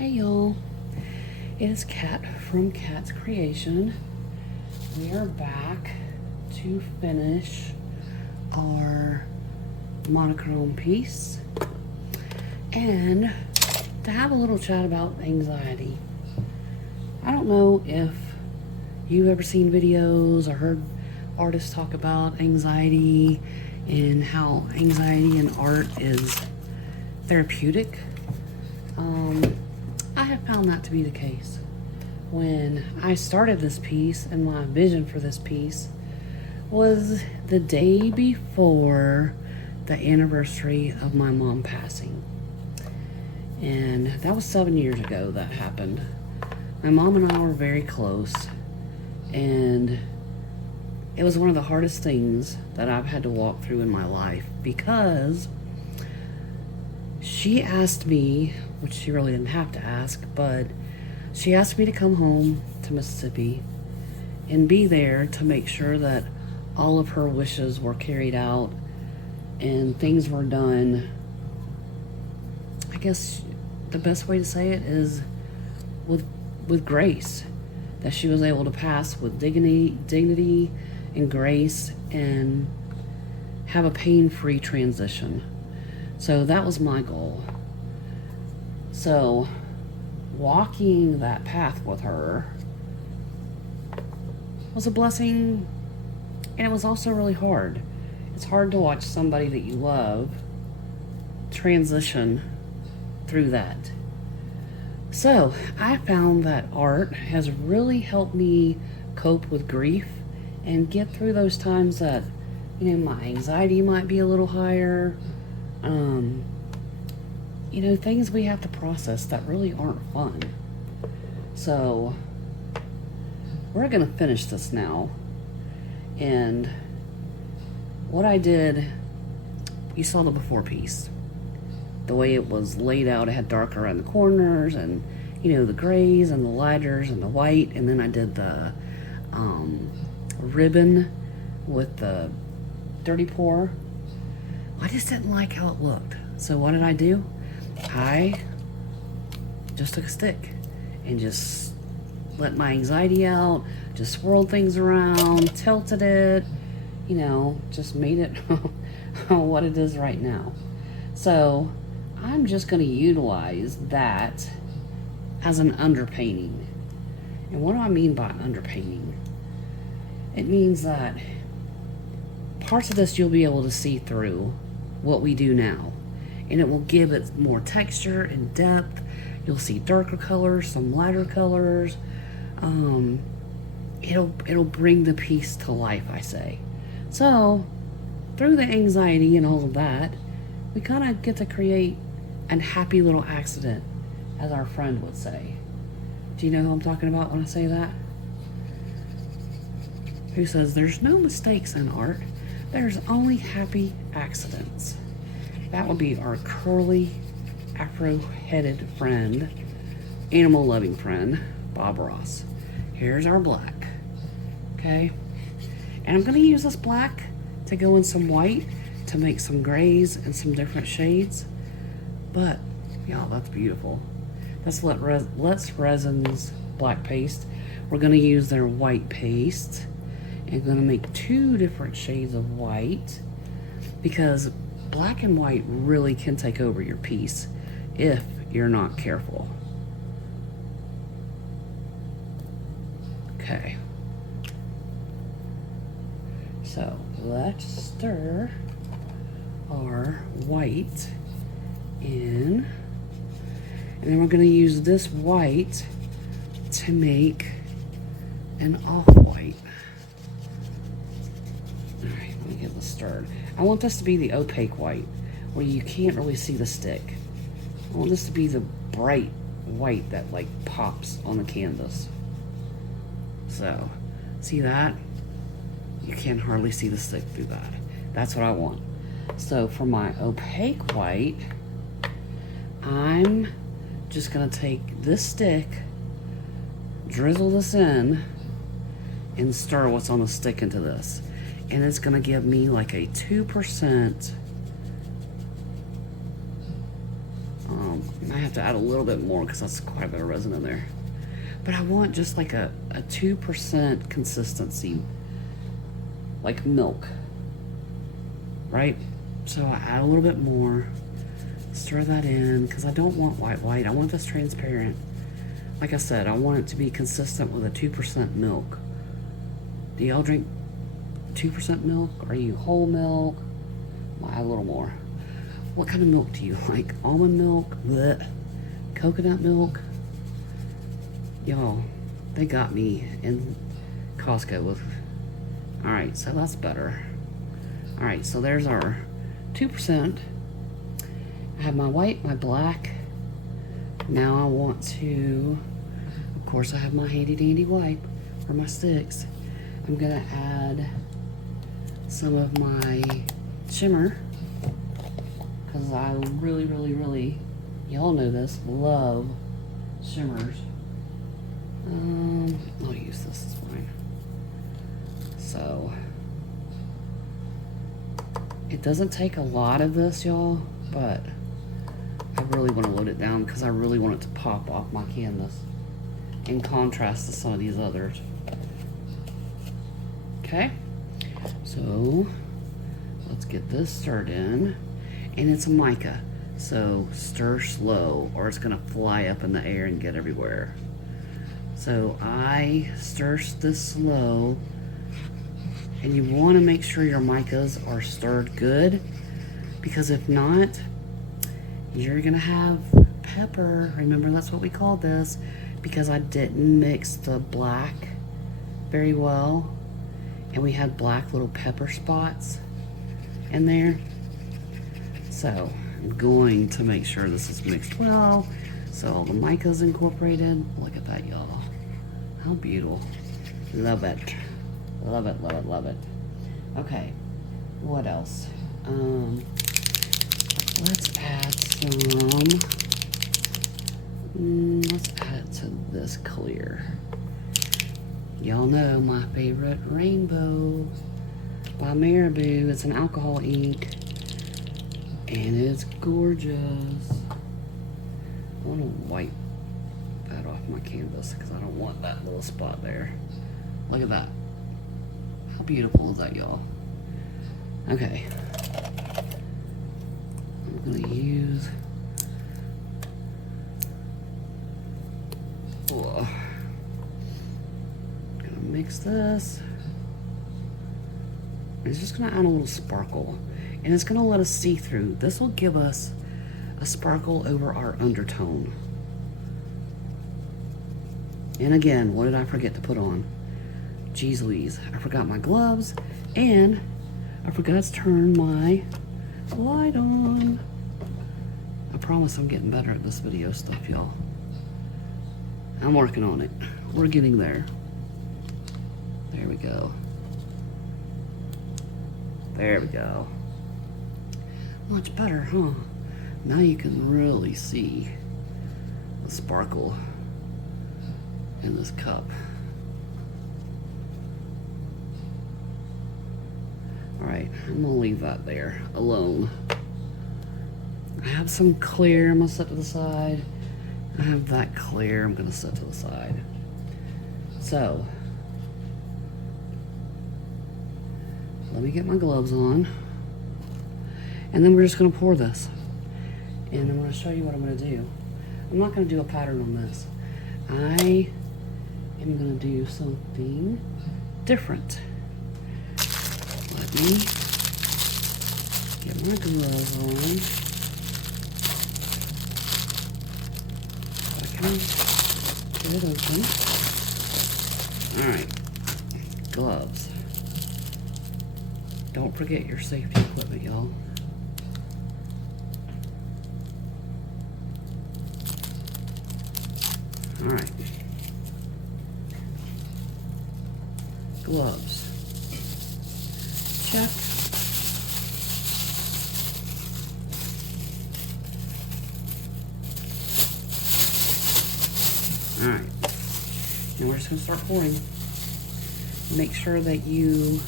Hey y'all, it is Kat from Kat's Creation. We are back to finish our monochrome piece and to have a little chat about anxiety. I don't know if you've ever seen videos or heard artists talk about anxiety and how anxiety in art is therapeutic. I have found that to be the case. When I started this piece, and my vision for this piece was the day before the anniversary of my mom passing. And that was 7 years ago that happened. My mom and I were very close, and it was one of the hardest things that I've had to walk through in my life, because she asked me, which she really didn't have to ask, but she asked me to come home to Mississippi and be there to make sure that all of her wishes were carried out and things were done. I guess the best way to say it is with grace, that she was able to pass with dignity and grace and have a pain-free transition. So that was my goal. So walking that path with her was a blessing, and it was also really hard. It's hard to watch somebody that you love transition through that. So I found that art has really helped me cope with grief and get through those times that, my anxiety might be a little higher. Things we have to process that really aren't fun. So we're gonna finish this now. And what I did, you saw the before piece. The way it was laid out, it had dark around the corners and, the grays and the lighters and the white. And then I did the ribbon with the dirty pour. I just didn't like how it looked. So what did I do? I just took a stick and just let my anxiety out, just swirled things around, tilted it, just made it what it is right now. So I'm just going to utilize that as an underpainting. And what do I mean by underpainting? It means that parts of this you'll be able to see through what we do now, and it will give it more texture and depth. You'll see darker colors, some lighter colors. It'll bring the piece to life, I say. So through the anxiety and all of that, we kind of get to create a happy little accident, as our friend would say. Do you know who I'm talking about when I say that? Who says there's no mistakes in art, there's only happy accidents. That would be our curly, afro-headed friend, animal-loving friend, Bob Ross. Here's our black, okay? And I'm gonna use this black to go in some white to make some grays and some different shades. But, y'all, that's beautiful. That's Let's Resin's black paste. We're gonna use their white paste and gonna make 2 different shades of white, because black and white really can take over your piece if you're not careful. Okay. So let's stir our white in, and then we're going to use this white to make an off-white. Alright, let me get this stirred. I want this to be the opaque white, where you can't really see the stick. I want this to be the bright white that pops on the canvas. So, see that? You can hardly see the stick through that. That's what I want. So for my opaque white, I'm just gonna take this stick, drizzle this in, and stir what's on the stick into this. And it's gonna give me like a 2% I might have to add a little bit more because that's quite a bit of resin in there. But I want just like a 2% consistency, like milk, right? So I add a little bit more, stir that in, because I don't want white. I want this transparent. Like I said, I want it to be consistent with a 2% milk. Do y'all drink 2% milk? Are you whole milk? I'll add a little more. What kind of milk do you like? Almond milk? Blech. Coconut milk? Y'all, they got me in Costco with... Alright, so that's better. Alright, so there's our 2%. I have my white, my black. Now I want to... Of course I have my handy dandy wipe for my sticks. I'm gonna add some of my shimmer, because I really, y'all know this, love shimmers. I'll use this, it's fine. So, it doesn't take a lot of this, y'all, but I really want to load it down because I really want it to pop off my canvas in contrast to some of these others. Okay, so let's get this stirred in, and it's a mica, so stir slow or it's gonna fly up in the air and get everywhere. So I stir this slow, and you want to make sure your micas are stirred good, because if not, you're gonna have pepper. Remember, that's what we call this, because I didn't mix the black very well, and we had black little pepper spots in there. So I'm going to make sure this is mixed well, so all the mica's incorporated. Look at that, y'all. How beautiful. Love it. Love it, love it, love it. Okay, what else? Let's add some, let's add it to this clear. Y'all know my favorite rainbow by Marabou. It's an alcohol ink, and it's gorgeous. I want to wipe that off my canvas because I don't want that little spot there. Look at that. How beautiful is that, y'all? Okay. I'm gonna use... Oh. Gonna mix this. It's just gonna add a little sparkle, and it's gonna let us see through. This will give us a sparkle over our undertone. And again, what did I forget to put on? Jeez Louise, I forgot my gloves, and I forgot to turn my light on. I promise I'm getting better at this video stuff, y'all. I'm working on it. We're getting there. There we go. There we go. Much better, huh? Now you can really see the sparkle in this cup. Alright, I'm gonna leave that there alone. I have some clear I'm gonna set to the side. I have that clear I'm gonna set to the side. So, let me get my gloves on. And then we're just gonna pour this. And I'm gonna show you what I'm gonna do. I'm not gonna do a pattern on this. I am gonna do something different. Let me get my gloves on. So I can get it open. Alright, gloves. Don't forget your safety equipment, y'all. Alright. Gloves. Check. Alright. Now we're just going to start pouring. Make sure that you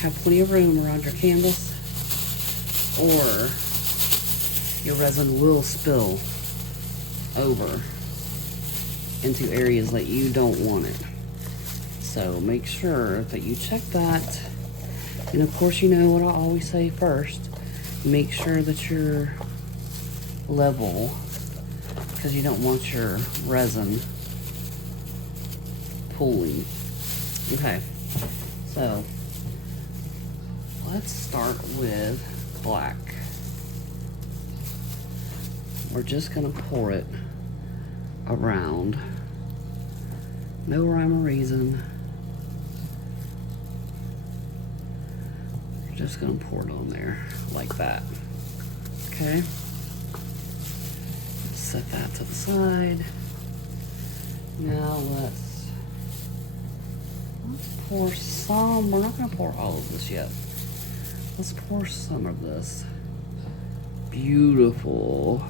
have plenty of room around your canvas, or your resin will spill over into areas that you don't want it. So make sure that you check that. And of course, you know what I always say first, make sure that you're level, because you don't want your resin pooling. Okay, so let's start with black. We're just gonna pour it around. No rhyme or reason. We're just gonna pour it on there like that. Okay. Set that to the side. Now let's pour some. We're not gonna pour all of this yet. Let's pour some of this. Beautiful.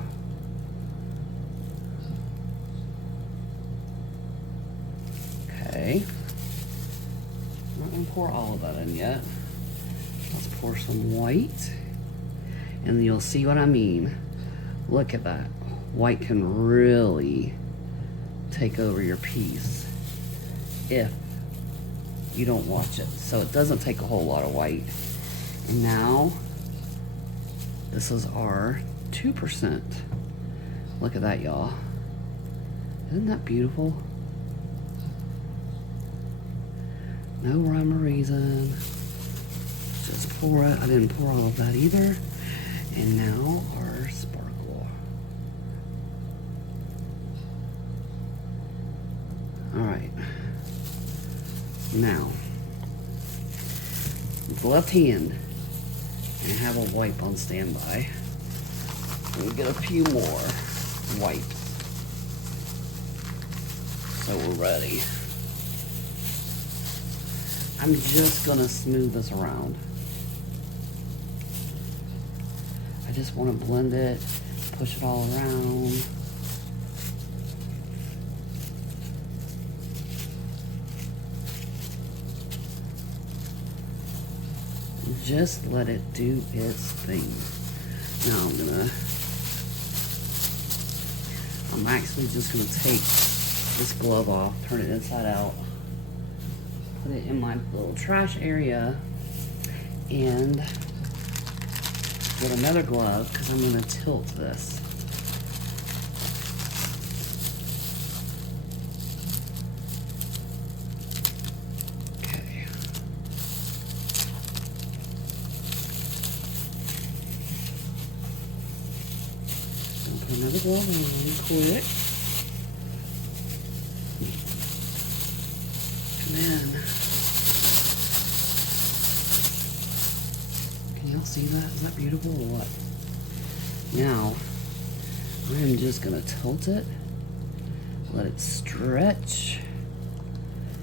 Okay. I'm not gonna pour all of that in yet. Let's pour some white. And you'll see what I mean. Look at that. White can really take over your piece if you don't watch it. So it doesn't take a whole lot of white. And now, this is our 2%. Look at that, y'all. Isn't that beautiful? No rhyme or reason. Just pour it. I didn't pour all of that either. And now our sparkle. All right. Now, with the left hand, and have a wipe on standby. We'll get a few more wipes. So we're ready. I'm just gonna smooth this around. I just want to blend it, push it all around. Just let it do its thing. Now I'm actually just gonna take this glove off, turn it inside out, put it in my little trash area, and get another glove because I'm gonna tilt this. Okay. I'll put another glove on really quick. And then, can y'all see that? Is that beautiful or what? Now, I am just gonna tilt it, let it stretch,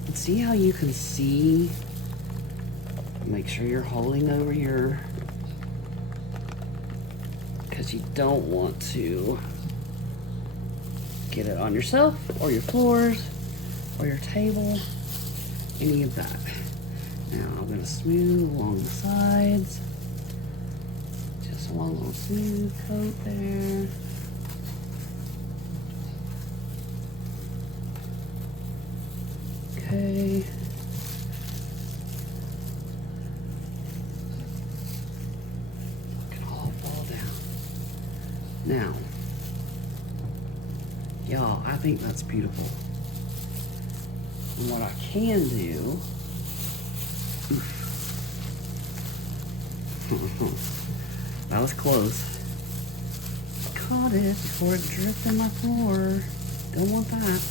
and see how you can see. Make sure you're holding over your, because you don't want to get it on yourself or your floors or your table, any of that. Now I'm gonna smooth along the sides, just along a little smooth coat there. Okay. It can all fall down. Now, y'all, I think that's beautiful. And what I can do, that was close. Caught it before it dripped in my floor. Don't want that.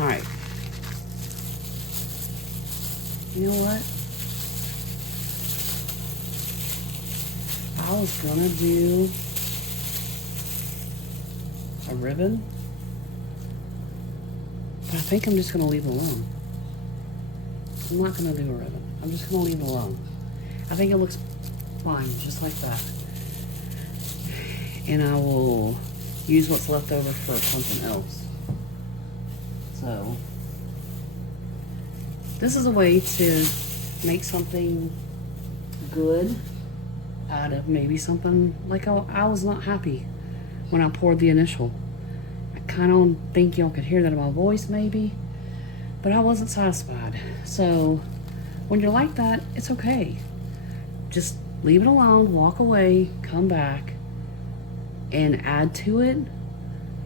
All right. You know what? I was gonna do a ribbon, but I think I'm just gonna leave it alone. I'm not gonna do a ribbon. I'm just gonna leave it alone. I think it looks fine, just like that. And I will use what's left over for something else. So, this is a way to make something good out of maybe something like I was not happy when I poured the initial. I kind of think y'all could hear that in my voice maybe, but I wasn't satisfied. So when you're like that, it's okay. Just leave it alone, walk away, come back, and add to it,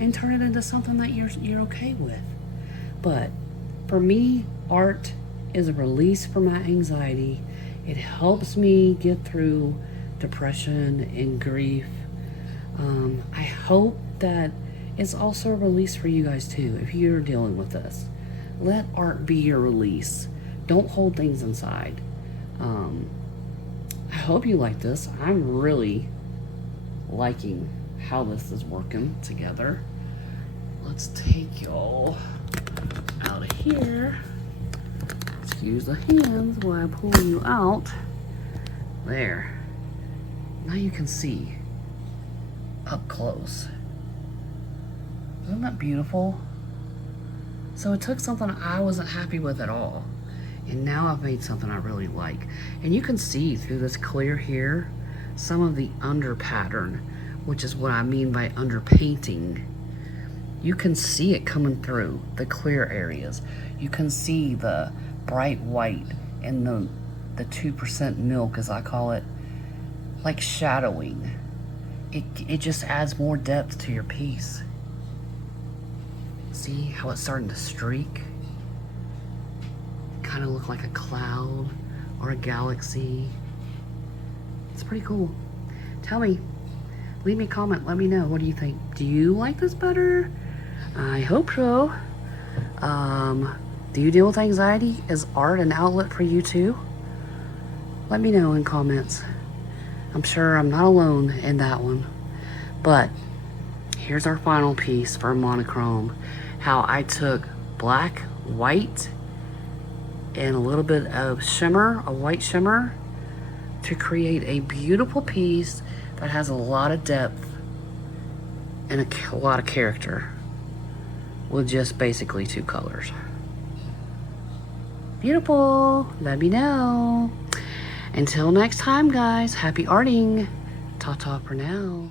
and turn it into something that you're okay with. But for me, art is a release from my anxiety. It helps me get through depression and grief. I hope that it's also a release for you guys too, if you're dealing with this. Let art be your release. Don't hold things inside. I hope you like this. I'm really liking how this is working together. Let's take y'all out of here. Excuse the hands while I pull you out. There. Now you can see up close. Isn't that beautiful? So it took something I wasn't happy with at all, and now I've made something I really like. And you can see through this clear here some of the under pattern, which is what I mean by underpainting. You can see it coming through the clear areas. You can see the bright white and the 2% milk, as I call it, like shadowing. It just adds more depth to your piece. See how it's starting to streak? Kind of look like a cloud or a galaxy. It's pretty cool. Tell me, leave me a comment, let me know, what do you think? Do you like this better? I hope so. Do you deal with anxiety? Is art an outlet for you too? Let me know in comments. I'm sure I'm not alone in that one. But here's our final piece for monochrome. How I took black, white, and a little bit of shimmer, a white shimmer, to create a beautiful piece that has a lot of depth and a lot of character with just basically 2 colors. Beautiful. Let me know. Until next time, guys, happy arting. Ta-ta for now.